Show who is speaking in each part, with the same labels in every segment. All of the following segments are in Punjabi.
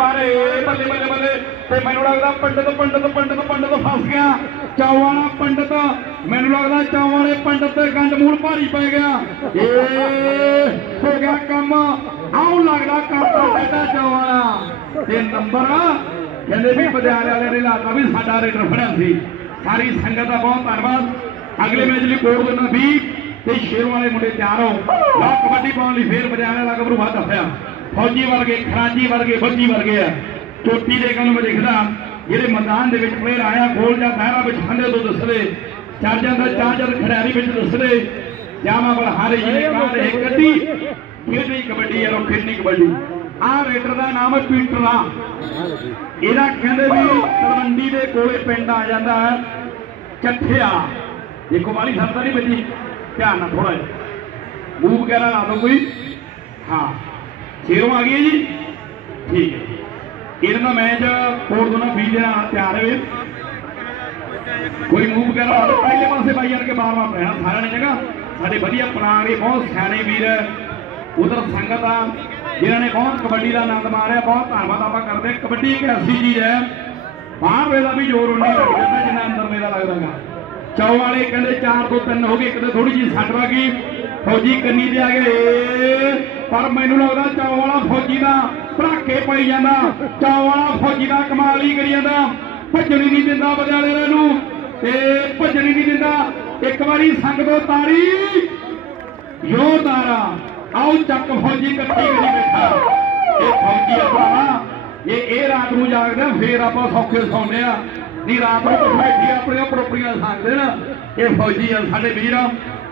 Speaker 1: ਬਾਰੇ ਬੱਲੇ ਬੱਲੇ ਬੱਲੇ। ਤੇ ਮੈਨੂੰ ਲੱਗਦਾ ਪੰਡਤ ਪੰਡਤ ਪੰਡਤ ਪੰਡਤ ਫਸ ਗਿਆ। ਚਾਉ ਪੰਡਤ, ਮੈਨੂੰ ਲੱਗਦਾ ਚਾਉ ਪੰਡਤ ਤੇ ਗੰਡ ਮੂਲ ਭਾਰੀ ਪੈ ਗਿਆ। ਏ, ਹੋ ਗਿਆ ਕੰਮ। ਆਉ ਲੱਗਦਾ ਕੰਮ ਸਾਡਾ ਚਾਉ ਤੇ ਨੰਬਰ, ਕਹਿੰਦੇ ਵੀ ਪਟਿਆਲੇ ਵਾਲੇ ਨੇ ਲਾਤਾ ਵੀ ਸਾਡਾ ਰੇਡਰ ਫੜਿਆ ਸੀ। ਸਾਰੀ ਸੰਗਤ ਦਾ ਬਹੁਤ ਧੰਨਵਾਦ। ਅਗਲੇ ਮੈਚ ਲਈ ਕੋਡ ਦੇਣਾ ਵੀ ਤੇ ਸ਼ੇਰ ਵਾਲੇ ਮੁੰਡੇ ਤਿਆਰ ਹੋ। ਲਓ, ਕਬੱਡੀ ਪਾਉਣ ਲਈ ਫੇਰ ਪਟਿਆਲੇ ਵਾਲਾ ਗੱਭਰੂ ਵੱਧ ਦੱਸਿਆ ਫੌਜੀ ਵਰਗੇ, ਖਰਾਜੀ ਵਰਗੇ ਬੱਜੀ ਵਰਗੇ ਆ। ਚੋਟੀ ਦੇ ਕੰਨ ਮੈਂ ਦੇਖਦਾ ਜਿਹੜੇ ਮੈਦਾਨ ਦੇ ਵਿੱਚ ਪਲੇਅਰ ਆਇਆ, ਗੋਲ ਜਾਂ ਦਾਇਰਾ ਵਿੱਚ ਖੰਡੇ ਤੋਂ ਦੱਸਦੇ ਚੜ ਜਾਂਦਾ ਚਾਂਜਰ ਖੜਿਆਰੀ ਵਿੱਚ ਦੱਸਦੇ, ਜਾਮਾ ਬਲ ਹਾਰੇ ਜਿਹਨੇ ਕਾਹਦੇ ਕੱਢੀ ਖੇਡਣੀ ਕਬੱਡੀ ਆ ਲੋ ਕਬੱਡੀ। ਆਹ ਰੇਡਰ ਦਾ ਨਾਮ ਹੈ ਪੀਟਰ ਆ। ਇਹਦਾ ਕਹਿੰਦੇ ਵੀ ਤਲਵੰਡੀ ਦੇ ਕੋਲੇ ਪਿੰਡ ਆ ਜਾਂਦਾ ਹੈ, ਚੱਠਿਆ। ਦੇਖੋ ਵਾਲੀ ਸਰਦਾ ਨਹੀਂ ਬੱਜੀ ਧਿਆਨ ਨਾਲ ਥੋੜਾ ਜਿਹਾ। ਮੂਵ ਵਗੈਰਾ ਲਾ ਦੋ ਕੋਈ। ਹਾਂ। ਸ਼ੇਰੋਂ ਆ ਗਈ ਜੀ? ਠੀਕ ਹੈ। ਇਹਨਾਂ ਦਾ ਮੈਚ ਕੋਰ ਦੋਨਾਂ ਬੀਜ ਦੇ ਤਿਆਰ ਹੈ ਕੋਈ ਮੂਵ ਵਗੈਰਾ ਪਹਿਲੇ ਪਾਸੇ ਬਾਈ ਯਾਰ ਕੇ ਬਾਰ ਬਾਰ ਰਹਿਣਾ ਸਾਰਿਆਂ ਨੇ ਜਗ੍ਹਾ। ਸਾਡੇ ਵਧੀਆ ਪਲਾਂਗੇ ਬਹੁਤ ਸਿਆਣੇ ਵੀਰ ਉਧਰ ਸੰਗਤ ਆ, ਜਿਨ੍ਹਾਂ ਨੇ ਬਹੁਤ ਕਬੱਡੀ ਦਾ ਆਨੰਦ ਮਾਰਿਆ ਬਹੁਤ ਧੰਨਵਾਦ ਆਪਾਂ ਕਰਦੇ ਕਬੱਡੀ ਇੱਕ ਐਸੀ ਚੀਜ਼ ਹੈ, ਬਾਹਰ ਵੇਲਾ ਵੀ ਜ਼ੋਰ ਉਨਾ ਹੀ ਲੱਗ ਜਾਂਦਾ ਜਿੰਨਾ ਅੰਦਰ ਮੇਲਾ ਲੱਗਦਾਗਾ। ਚੌ ਵਾਲੇ ਕਹਿੰਦੇ 4 ਤੋਂ 3 ਹੋ ਗਏ, ਇੱਕ ਤੇ ਥੋੜੀ ਜਿਹੀ ਸੱਟ ਲੱਗੀ ਫੌਜੀ ਕੰਨੀ ਤੇ ਆ ਗਏ। ਪਰ ਮੈਨੂੰ ਲੱਗਦਾ ਚੌ ਵਾਲਾ ਫੌਜੀ ਦਾ ਭੜਾਕੇ ਪਈ ਜਾਂਦਾ। ਚੌ ਵਾਲਾ ਫੌਜੀ ਦਾ ਕਮਾਲ ਹੀ ਕਰੀ ਜਾਂਦਾ। ਭੱਜਣੀ ਨਹੀਂ ਦਿੰਦਾ ਬਜਾਲੇ ਨੂੰ। ਤੇ ਭੱਜਣੀ ਨਹੀਂ ਦਿੰਦਾ। ਇੱਕ ਵਾਰੀ ਸੰਗ ਤੋਂ ਤਾੜੀ ਯੋ ਤਾਰਾ। ਆਓ ਚੱਕ ਫੌਜੀ ਇਕੱਠੀ ਕਰੀ ਬੈਠਾ। ਇਹ ਫੌਜੀ ਆਪਣਾ ਇਹ ਇਹ ਰਾਤ ਨੂੰ ਜਾਗਦਾ ਫੇਰ ਆਪਾਂ ਸੌਖੇ ਸੌਂਦੇ ਆ। ਨਹੀਂ, ਰਾਤ ਨੂੰ ਕੁਝ ਬੈਠੀ ਆਪਣੀਆਂ ਪ੍ਰੋਪਰੀਆਂ ਸੰਗਦੇ ਨਾ ਇਹ ਫੌਜੀ ਆ ਸਾਡੇ ਵੀਰ,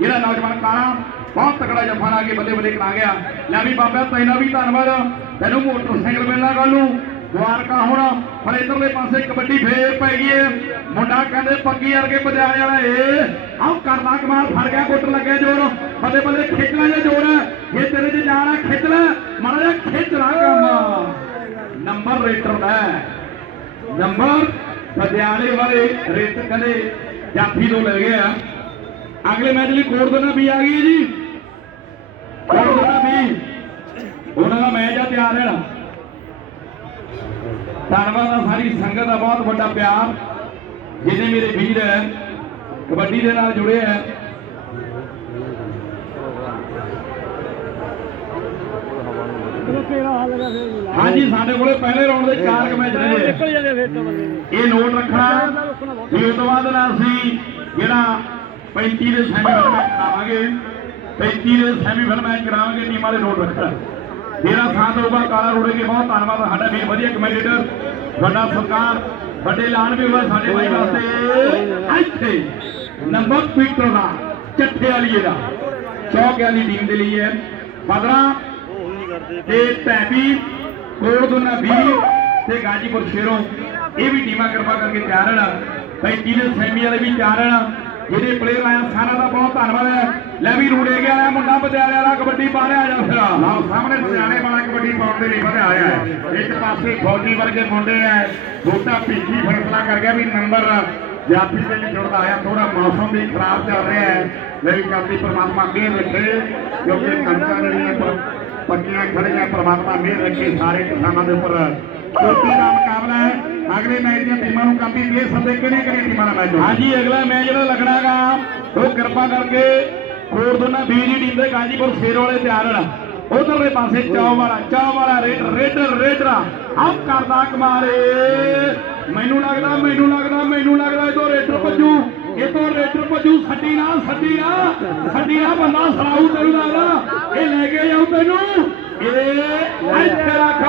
Speaker 1: ਜਿਹੜਾ ਨੌਜਵਾਨ ਕਾਲਾ। ਬਹੁਤ ਤਕੜਾ ਜੱਫਾ ਲਾ ਕੇ ਬੱਲੇ ਬੱਲੇ ਕਰਾ ਗਿਆ। ਲੈ ਵੀ ਬਾਬਾ, ਤੈਨਾਂ ਵੀ ਧੰਨਵਾਦ। ਤੈਨੂੰ ਮੋਟਰਸਾਈਕਲ ਮਿਲਣਾ ਕੱਲ ਨੂੰ। ਦੁਆਰਕਾ ਹੁਣ ਪਰ ਇਧਰਲੇ ਪਾਸੇ ਕਬੱਡੀ ਫੇਰ ਪੈ ਗਈ ਏ। ਮੁੰਡਾ ਕਹਿੰਦੇ ਪੱਕੀ ਵਰਗੇ ਪਟਿਆਲੇ ਵਾਲਾ ਏ। ਆਹ ਕਰਦਾ ਕਮਾਲ, ਫੜ ਗਿਆ ਗੁੱਟ ਲੱਗਿਆ ਜੋਰ। ਬੱਲੇ ਬੱਲੇ ਖਿੱਚਣਾ ਜੇ ਜੋਰ ਜੇ ਤੇਰੇ ਤੇ ਜਾਣਾ ਖਿੱਚ ਲੈ। ਮਾੜਾ ਜਿਹਾ ਖਿੱਚ ਲਾ ਕੰਮ। ਨੰਬਰ ਰੇਟਰ ਦਾ ਨੰਬਰ ਪਟਿਆਲੇ ਵਾਲੇ ਰੇਟ ਕਹਿੰਦੇ ਜਾਫੀ ਤੋਂ ਲੈ ਗਿਆ। ਅਗਲੇ ਮੈਚ ਲਈ ਕੋਡ ਦੇਣਾ ਵੀ ਆ ਗਈ ਹੈ ਜੀ। ਕੋਡ ਦੇਣਾ ਵੀ। ਉਹਨਾਂ ਦਾ ਮੈਚ ਆ ਤਿਆਰ ਰਹਿਣਾ। ਧੰਨਵਾਦ ਆ ਸਾਰੀ ਸੰਗਤ ਦਾ ਬਹੁਤ ਵੱਡਾ ਪਿਆਰ। ਜਿਹਨੇ ਮੇਰੇ ਵੀਰ ਕਬੱਡੀ ਦੇ ਨਾਲ ਜੁੜੇ ਹੈ। ਹਾਂਜੀ ਸਾਡੇ ਕੋਲੇ ਪਹਿਲੇ ਰਾਉਂਡ ਦੇ ਚਾਰ ਕੁ ਮੈਚ ਰਹੇ ਇਹ ਨੋਟ ਰੱਖਣਾ। ਵੀ ਉਸ ਤੋਂ ਬਾਅਦ ਨਾਲ ਅਸੀਂ ਜਿਹੜਾ 35 ਦੇ ਸੈਮੀਫਾਈਨਲ ਮੈਚ ਕਰਾਵਾਂਗੇ। 35 ਦੇ ਸੈਮੀਫਾਈਨਲ ਮੈਚ ਕਰਾਵਾਂਗੇ ਟੀਮਾਂ ਦੇ ਨੋਟ ਰੱਖਣਾ ਮੇਰਾ ਸਾਥ ਹੋਊਗਾ, ਕਾਲਾ ਰੋੜੇ ਕੇ ਬਹੁਤ ਧੰਨਵਾਦ ਸਾਡਾ ਵੀਰ ਵਧੀਆ ਕਮੈਂਟੇਟਰ ਵੱਡਾ ਸਰਕਾਰ, ਵੱਡੇ ਐਲਾਨ ਵੀ ਹੋਇਆ ਸਾਡੇ ਭਾਈ ਵਾਸਤੇ। ਇੱਥੇ ਨੰਬਰ ਪੀਟਰ ਦਾ ਚੱਠੇ ਵਾਲੀ ਦਾ ਚੌਕ ਵਾਲੀ ਟੀਮ ਦੇ ਲਈ ਹੈ। ਪਦਰਾ ਤੇ ਟੈਬੀ ਕੋੜਦੋਨਾ 20 ਤੇ ਗਾਜੀਪੁਰ ਸ਼ੇਰੋਂ। ਇਹ ਵੀ ਟੀਮਾਂ ਕਿਰਪਾ ਕਰਕੇ ਤਿਆਰ ਹਨ ਕਈ ਟੀਲੇ ਸੈਮੀ ਵਾਲੇ ਵੀ ਤਿਆਰ ਹਨ ਜਿਹੜੇ ਪਲੇਅਰ ਆਇਆ, ਸਾਰਿਆਂ ਦਾ ਬਹੁਤ ਧੰਨਵਾਦ ਹੈ। ਲੈ ਵੀ ਰੂੜੇ ਗਿਆ ਹੈ ਮੁੰਡਾ ਪਟਿਆਲੇ ਵਾਲਾ, ਕਬੱਡੀ ਪਾ ਰਿਹਾ ਜਾ ਫਿਰ। ਲਓ ਸਾਹਮਣੇ ਪਟਿਆਲੇ ਵਾਲਾ ਕਬੱਡੀ ਪਾਉਣ ਦੇ ਲਈ ਵਧਿਆ ਆਇਆ ਇੱਕ ਪਾਸੇ ਫੌਜੀ ਵਰਗੇ ਮੁੰਡੇ ਹੈ। ਛੋਟਾ ਭੀਖੀ ਫੈਸਲਾ ਕਰ ਗਿਆ ਵੀ ਨੰਬਰ ਜਾਫੀ ਦੇ ਲਈ ਜੁੜਦਾ ਆਇਆ ਥੋੜਾ ਮੌਸਮ ਵੀ ਖਰਾਬ ਚੱਲ ਰਿਹਾ ਹੈ। ਲਈ ਕਰਦੀ ਪਰਮਾਤਮਾ ਮਿਹਰ ਰੱਖੇ, ਕਿਉਂਕਿ ਕਣਕਾਂ ਜਿਹੜੀਆਂ ਪੱਕੀਆਂ ਖੜੀਆਂ ਪਰਮਾਤਮਾ ਮਿਹਰ ਰੱਖੇ ਸਾਰੇ ਕਿਸਾਨਾਂ ਦੇ ਉੱਪਰ। ਚੋਟੀ ਦਾ ਮੁਕਾਬਲਾ ਹੈ। ਅਗਲੇ ਮੈਚ ਦੀਆਂ ਟੀਮਾਂ ਨੂੰ ਕਾਪੀ ਦੇ ਸਕਦੇ ਕਿਹੜੀਆਂ ਕਿਹੜੀਆਂ ਟੀਮਾਂ ਦਾ ਮੈਚ ਹਾਂਜੀ, ਅਗਲਾ ਮੈਚ ਜਿਹੜਾ ਲੱਗਣਾਗਾ, ਉਹ ਕਿਰਪਾ ਕਰਕੇ ਕੋਰ ਦੋਨਾ ਬੀਜੀ ਟੀਮ ਦੇ ਗਾਜੀਪੁਰ ਸ਼ੇਰ ਵਾਲੇ ਤਿਆਰ ਹਨ ਉਧਰਲੇ ਪਾਸੇ ਚੌ ਵਾਲਾ ਚੌ ਵਾਲਾ ਰੇਡਰ ਰੇਡਰਾ ਆਹ ਕਰਦਾ ਕਮਾਰੇ। ਮੈਨੂੰ ਲੱਗਦਾ ਮੈਨੂੰ ਲੱਗਦਾ ਮੈਨੂੰ ਲੱਗਦਾ ਇਹ ਰੇਡਰ ਭੱਜੂ। ਇਹ ਤੋਂ ਰੇਡਰ ਭੱਜੂ, ਛੱਡੀ ਨਾ ਛੱਡੀ ਨਾ ਛੱਡੀ ਨਾ ਬੰਦਾ, ਸਰਾਊ ਤੈਨੂੰ ਲੱਗਦਾ। ਇਹ ਲੈ ਕੇ ਜਾਊ ਤੈਨੂੰ। ਇਹ ਇੱਥੇ ਰੱਖ,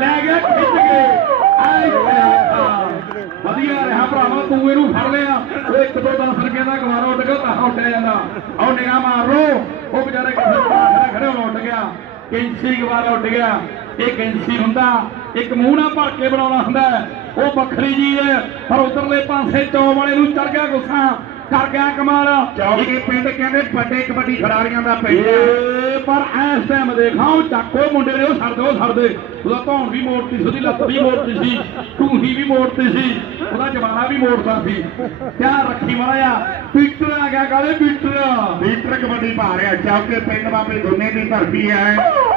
Speaker 1: ਲੈ ਗਿਆ ਖਿੱਚ ਕੇ। ਵਧੀਆ ਰਿਹਾ ਭਰਾਵਾ, ਤੂੰ ਇਹਨੂੰ ਫੜ ਲਿਆ। ਉਹ ਇੱਕ ਦੋ 10 ਰੁਪਏ ਦਾ ਗਵਾਰਾ ਉੱਡ ਗਿਆ, ਤਾਂ ਉੱਡਿਆ ਜਾਂਦਾ। ਆਹ ਨਿਗਾਹ ਮਾਰ ਲੋ ਉਹ ਵਿਚਾਰੇ ਕਿਸੇ ਖੜੇ ਖੜੇ ਉੱਡ ਗਿਆ। ਕੈਂਸੀ ਗਵਾਰਾ ਉੱਡ ਗਿਆ। ਇਹ ਕੈਂਸੀ ਹੁੰਦਾ। ਇੱਕ ਮੂੰਹ ਨਾਲ ਭਰ ਕੇ ਬਣਾਉਣਾ ਹੁੰਦਾ। ਉਹ ਵੱਖਰੀ ਜੀ ਹੈ, ਪਰ ਉਧਰਲੇ ਪਾਸੇ ਚੌ ਵਾਲੇ ਨੂੰ ਚੜ ਗਿਆ ਗੁੱਸਾ। ਕਰ ਗਿਆ ਕਮਾਲ।
Speaker 2: ਚੌਕੀ ਪਿੰਡ ਕਹਿੰਦੇ ਵੱਡੇ ਕਬੱਡੀ ਖਿਡਾਰੀਆਂ ਦਾ ਪਿੰਡ ਹੈ
Speaker 1: ਪਰ ਐਸ ਟਾਈਮ ਦੇਖਾਂ ਚੱਕੋ ਮੁੰਡੇ ਨੇ ਉਹ ਛੱਡਦੇ ਉਹ ਛੱਡਦੇ ਉਹਦਾ ਧੌਣ ਵੀ ਮੋੜਤੀ ਸੀ ਉਹਦੀ ਲੱਤ ਵੀ ਮੋੜਤੀ ਸੀ ਢੂਹੀ ਵੀ ਮੋੜਤੀ ਸੀ ਉਹਦਾ ਜਵਾਨਾ ਵੀ ਮੋੜਦਾ ਸੀ। ਕਿਆ ਰੱਖੀ ਵਾਲਾ ਪੀਟਰ ਆ ਗਿਆ ਕਾਲੇ ਪੀਟਰ
Speaker 2: ਬੀਟਰ ਕਬੱਡੀ ਪਾ ਰਿਹਾ ਚੌਕੇ ਪਿੰਡ ਬਾਬੇ ਦੋਨੇ ਦੀ ਧਰਤੀ ਹੈ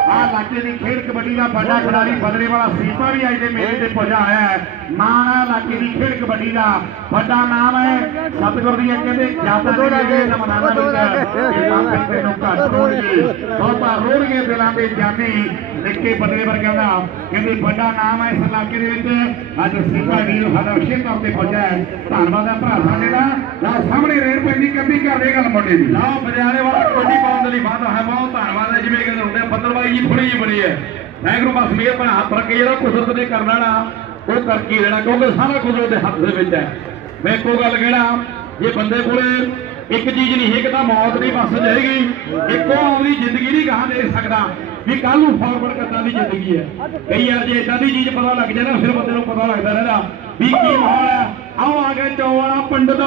Speaker 2: ਆਹ ਲਾਗੇ ਦੀ ਖੇਡ ਕਬੱਡੀ ਦਾ ਵੱਡਾ ਖਿਡਾਰੀ ਬਦਲੇ ਵਾਲਾ ਸੀਪਾ ਵੀ ਅੱਜ ਦੇ ਮੇਲੇ ਤੇ ਪੁੱਜਾ ਆਇਆ ਹੈ। ਮਾਣ ਹੈ ਲਾਗੇ ਦੀ ਖੇਡ ਕਬੱਡੀ ਦਾ। ਵੱਡਾ ਨਾਮ ਹੈ ਸਤਿਗੁਰ ਦੀ ਕਹਿੰਦੇ ਜ਼ਿਆਦਾ ਦੋ ਲੱਗੇ ਨਮਨਾਨਾ ਵਿੱਚ ਇਹ ਬਾਬੇ ਤੈਨੂੰ ਘੱਟ ਹੋਣਗੇ ਬਹੁਤਾ ਰੋਣਗੇ ਦਿਲਾਂ ਦੇ ਜਾਨੀ। ਨਿੱਕੇ ਬਦਲੇ ਵਰਗਿਆਂ ਦਾ ਕਹਿੰਦੇ ਵੱਡਾ ਨਾਮ ਹੈ ਇਸ ਇਲਾਕੇ ਦੇ ਵਿੱਚ। ਅੱਜ ਸੀਪਾ ਵੀਰ ਸਾਡਾ ਵਿਸ਼ੇਸ਼ ਤੌਰ ਤੇ ਪੁੱਜਾ ਹੈ। ਧੰਨਵਾਦ ਹੈ ਭਰਾ ਸਾਡੇ ਦਾ। ਲਓ, ਸਾਹਮਣੇ ਰੇਡ ਪੈਂਦੀ ਕੱਢੀ ਕਰਦੇ ਗੱਲ ਮੁੰਡੇ ਦੀ।
Speaker 1: ਲਓ ਪਟਿਆਲੇ ਵਾਲਾ ਕਬੱਡੀ ਪਾਉਣ ਲਈ ਵਾਦਾ ਹੈ, ਬਹੁਤ ਧੰਨਵਾਦ ਹੈ। ਜਿਵੇਂ ਕਹਿੰਦੇ ਹੁੰਦੇ ਬੱਦਲਬਾਈ ਜੀ ਥੋੜੀ ਜਿਹੀ ਬਣੀ ਹੈ। ਵਾਹਿਗੁਰੂ, ਬਸ ਮੇਰ ਬਣਾ ਹੱਥ ਰੱਖ, ਜਿਹੜਾ ਕੁਦਰਤ ਨੇ ਕਰਨਾ ਨਾ, ਉਹ ਕਰਕੇ ਹੀ ਰਹਿਣਾ, ਕਿਉਂਕਿ ਸਾਰਾ ਕੁਝ ਉਹਦੇ ਹੱਥ ਦੇ ਵਿੱਚ ਹੈ। ਮੈਂ ਇੱਕੋ ਗੱਲ ਕਹਿਣਾ, ਜੇ ਬੰਦੇ ਕੋਲੇ ਇੱਕ ਚੀਜ਼ ਨਹੀਂ, ਇੱਕ ਤਾਂ ਮੌਤ ਨਹੀਂ ਬਸ ਜਾਏਗੀ। ਇੱਕੋ ਆਪਣੀ ਜ਼ਿੰਦਗੀ ਨਹੀਂ ਕਹਾਂ ਦੇ ਸਕਦਾ। ਵੀ ਕੱਲ ਨੂੰ ਫਾਰਵਰਡ ਕਿੱਦਾਂ ਦੀ ਜ਼ਿੰਦਗੀ ਹੈ। ਕਈ ਵਾਰ ਜੇ ਇਦਾਂ ਦੀ ਚੀਜ਼ ਪਤਾ ਲੱਗ ਜਾਏ ਨਾ ਫਿਰ ਬੰਦੇ ਨੂੰ ਪਤਾ ਲੱਗਦਾ ਰਹਿੰਦਾ ਵੀ ਕੀ ਮਾਹੌਲ ਹੈ। ਆਓ ਆ ਗਿਆ ਚੌ ਵਾਲਾ ਪੰਡਤ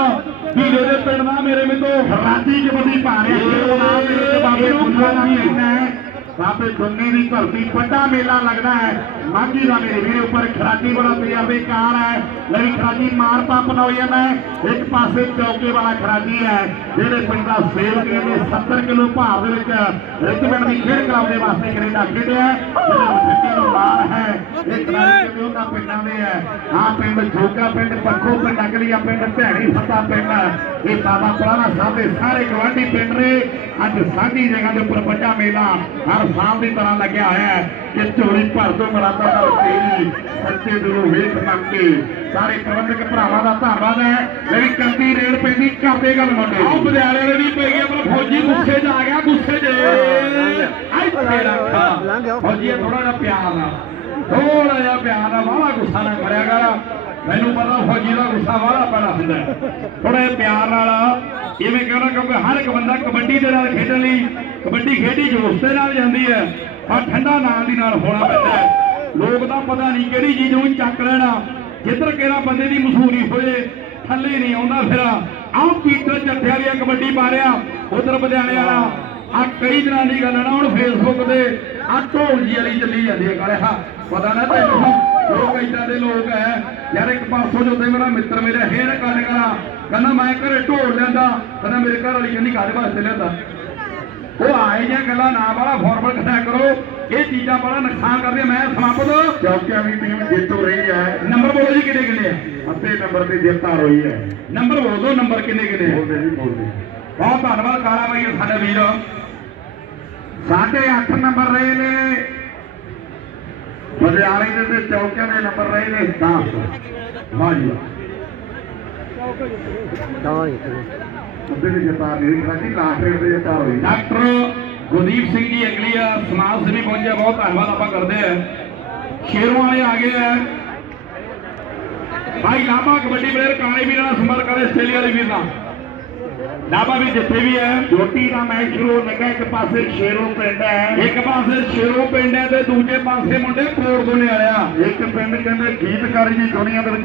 Speaker 1: ਹੀਰੇ ਦੇ ਪਿੰਡ ਦਾ ਮੇਰੇ ਮਿੱਤੋ
Speaker 2: ਰਾਜੀ ਕਬੱਡੀ ਪਾ ਰਿਹਾ। ਹੈ ਨਾਮ ਦੇ ਬਾਬੇ ਫੁੱਲਾਂ ਦਾ ਪਿੰਡ ਹੈ ਬਾਬੇ ਦੁੰਨੇ ਦੀ ਧਰਤੀ, ਵੱਡਾ ਮੇਲਾ ਲੱਗਦਾ ਹੈ। ਮਾਝੀ ਦਾ ਮੇਰੇ ਵੀਰੇ ਉੱਪਰ ਖਰਾਜੀ ਬੜਾ ਤਜਰਬੇਕਾਰ ਹੈ। ਲਈ ਖਰਾਜੀ ਮਾਰ ਪੰਪ ਨਾ ਹੋ। ਜਾਂਦਾ ਇੱਕ ਪਾਸੇ ਚੌਕੇ ਵਾਲਾ ਖਰਾਜੀ ਹੈ, ਜਿਹੜੇ ਪਿੰਡ ਦਾ ਸੇਵਕ ਨੇ 70 ਕਿਲੋ ਭਾਰ ਦੇ ਵਿੱਚ ਰੈਜੀਮੈਂਟ ਦੀ ਖੇਡ ਕਰਾਉਣ ਵਾਸਤੇ ਕੈਨੇਡਾ ਖੇਡਿਆ ਜਿਹੜਾ ਮਠੱਟੀ ਇਹ ਖਰਾਜੀ ਦੇ ਉਹਨਾਂ ਪਿੰਡਾਂ ਦੇ ਹੈ ਆਹ ਪਿੰਡ ਜੋਗਾ ਪਿੰਡ, ਪੱਖੋ ਪਿੰਡ, ਅਗਲੀਆ ਪਿੰਡ ਭੈਣੀ ਫੱਤਾ ਪਿੰਡ ਇਹ ਬਾਬਾ ਪੁਰਾਣਾ ਸਾਹਿਬ ਦੇ ਸਾਰੇ ਗਵਾਂਢੀ ਪਿੰਡ ਨੇ ਅੱਜ ਸਾਡੀ ਜਗ੍ਹਾ ਦੇ ਉੱਪਰ ਵੱਡਾ ਮੇਲਾ ਹਰ ਸਾਲ ਦੀ ਤਰ੍ਹਾਂ ਲੱਗਿਆ ਹੋਇਆ ਹੈ ਕਿ ਝੋਲੀ ਭਰ ਤੋਂ ਮਰਾਦਾ ਦਾ ਤੇਰੀ ਸੱਚੇ ਦਿਲੋਂ ਵੇਖ ਮੰਗ ਕੇ ਸਾਰੇ ਪ੍ਰਬੰਧਕ ਭਰਾਵਾਂ ਦਾ ਧੰਨਵਾਦ ਹੈ। ਮੇਰੀ ਕੰਦੀ ਰੇਡ ਪੈਂਦੀ ਕਰਦੇ ਗੱਲ ਮੁੰਡੇ
Speaker 1: ਆਓ ਪਟਿਆਲੇ ਵਾਲੇ ਵੀ ਪੈ ਗਿਆ ਪਰ ਫੌਜੀ ਗੁੱਸੇ 'ਚ ਆ ਗਿਆ, ਗੁੱਸੇ 'ਚ। ਆਈ ਤੇਰਾ ਫੌਜੀ ਥੋੜਾ ਜਿਹਾ ਪਿਆਰ ਨਾਲ ਥੋੜਾ ਜਿਹਾ ਪਿਆਰ ਨਾਲ ਵਾਲਾ ਗੁੱਸਾ ਨਾ ਕਰਿਆ ਕਰ। ਮੈਨੂੰ ਪਤਾ ਫੌਜੀ ਦਾ ਗੁੱਸਾ ਵਾਲਾ ਪੈਣਾ ਹੁੰਦਾ ਥੋੜਾ ਪਿਆਰ ਨਾਲ ਇਵੇਂ ਕਹਿਣਾ ਕਿਉਂਕਿ ਹਰ ਇੱਕ ਬੰਦਾ ਕਬੱਡੀ ਦੇ ਨਾਲ ਖੇਡਣ ਲਈ, ਕਬੱਡੀ ਖੇਡੀ ਜੋਸ਼ ਦੇ ਨਾਲ ਜਾਂਦੀ ਹੈ, ਪਰ ਠੰਡਾ ਨਾਲ ਦੀ ਨਾਲ ਹੋਣਾ ਪੈਂਦਾ ਲੋਕ ਤਾਂ ਪਤਾ ਨਹੀਂ ਕਿਹੜੀ ਚੀਜ਼ ਨੂੰ ਚੱਕ ਲੈਣਾ। ਜਿੱਧਰ ਕਿਹੜਾ ਬੰਦੇ ਦੀ ਮਸ਼ਹੂਰੀ ਹੋਏ, ਥੱਲੇ ਨਹੀਂ ਆਉਂਦਾ ਫਿਰ। ਆਹ ਪੀਟਰ ਜੱਥੇ ਵਾਲੀ ਕਬੱਡੀ ਪਾ ਰਿਹਾ, ਉਧਰ ਪਟਿਆਲੇ ਵਾਲਾ। ਆ ਕਈ ਦਿਨਾਂ ਦੀ ਗੱਲ ਹੈ ਨਾ, ਹੁਣ ਫੇਸਬੁੱਕ ਤੇ ਆ ਢੋਲਜੀ ਵਾਲੀ ਚੱਲੀ ਜਾਂਦੀ ਹੈ ਕਾਲੇ ਹਾਂ। ਪਤਾ ਨਾ ਤੈਨੂੰ ਲੋਕ ਇਦਾਂ ਦੇ ਲੋਕ ਹੈ ਯਾਰ ਇੱਕ ਪਾਸੋਂ ਜੋ ਤੇ ਮੇਰਾ ਮਿੱਤਰ ਮੇਰੇ ਹੇਰ ਗੱਲ ਕਰਾਂ ਕਹਿੰਦਾ ਮੈਂ ਘਰੇ ਢੋਲ ਲੈਂਦਾ ਕਹਿੰਦਾ ਮੇਰੇ ਘਰ ਵਾਲੀ ਕਹਿੰਦੀ ਕਾਹਦੇ ਵਾਸਤੇ ਲੈਂਦਾ ਉਹ ਆਏ ਜਿਹੀਆਂ ਗੱਲਾਂ ਨਾ ਵਾਲਾ ਫਾਰਵਰਡ ਕਰਿਆ ਕਰੋ। ਇਹ ਚੀਜ਼ਾਂ ਬੜਾ ਨੁਕਸਾਨ ਕਰਦੀਆਂ ਮੈਂ ਸਮਾਪਤ।
Speaker 2: ਚੌਕਿਆਂ ਦੀ ਟੀਮ ਜਿੱਤ ਰਹੀ ਹੈ
Speaker 1: ਨੰਬਰ ਬੋਲੋ ਜੀ ਕਿੰਨੇ ਕਿੰਨੇ ਆ?
Speaker 2: ਅੱਧੇ ਨੰਬਰ ਤੇ ਜਿੱਤ ਆ ਰਹੀ ਹੈ
Speaker 1: ਨੰਬਰ ਬੋਲ ਨੰਬਰ ਕਿੰਨੇ ਕਿੰਨੇ
Speaker 2: ਬੋਲਦੇ ਨਹੀਂ ਬੋਲਦੇ।
Speaker 1: ਬਹੁਤ ਧੰਨਵਾਦ ਕਾਲਾ ਬਾਈ ਸਾਡੇ ਵੀਰ।
Speaker 2: ਸਾਢੇ 8 ਨੰਬਰ ਰਹੇ ਨੇ। ਪਟਿਆਲੇ ਦੇ ਤੇ ਚੌਕਿਆਂ ਦੇ ਨੰਬਰ ਰਹੇ ਨੇ। 10 ਵਾਹ ਜੀ। ਵਾਹ। ਉਹਦੇ ਦੇ ਜਿੱਤਾ ਨਹੀਂ ਕਰਾਂਦੀ ਲਾਸਟ ਰੇਟ ਦੇ ਜਿੱਤਾ ਹੋਈ।
Speaker 1: ਡਾਕਟਰ ਗੁਰਦੀਪ ਸਿੰਘ ਜੀ ਅਗਲੀਆ ਸਮਾਜ ਸੇਵੀ ਪਹੁੰਚਿਆ ਬਹੁਤ ਧੰਨਵਾਦ ਆਪਾਂ ਕਰਦੇ ਆ। ਸ਼ੇਰੋਂ ਵਾਲੇ ਆ ਗਏ ਆ। ਭਾਈ ਲਾਮਾ ਕਬੱਡੀ ਪਲੇਅਰ ਕਾਲੇ ਵੀਰਾਂ ਨਾਲ ਸੰਪਰਕ ਕਰੇ ਆਸਟ੍ਰੇਲੀਆ ਦੇ ਵੀਰ ਨਾਲ ਲਾਭਾ ਵੀ ਜਿੱਥੇ ਵੀ ਹੈ
Speaker 2: ਜੋਟੀ ਦਾ ਮੈਚ ਸ਼ੁਰੂ ਹੋਣ ਲੱਗਾ ਇੱਕ ਪਾਸੇ ਸ਼ੇਰੋਂ ਪਿੰਡ ਹੈ।
Speaker 1: ਇੱਕ ਪਾਸੇ ਸ਼ੇਰੋਂ ਪਿੰਡ ਹੈ ਤੇ ਦੂਜੇ ਪਾਸੇ ਮੁੰਡੇ ਕੋੜ ਦੋਨੇ ਵਾਲਿਆ।
Speaker 2: ਇੱਕ ਪਿੰਡ ਕਹਿੰਦੇ ਗੀਤਕਾਰੀ ਦੀ ਦੁਨੀਆ ਦੇ ਵਿੱਚ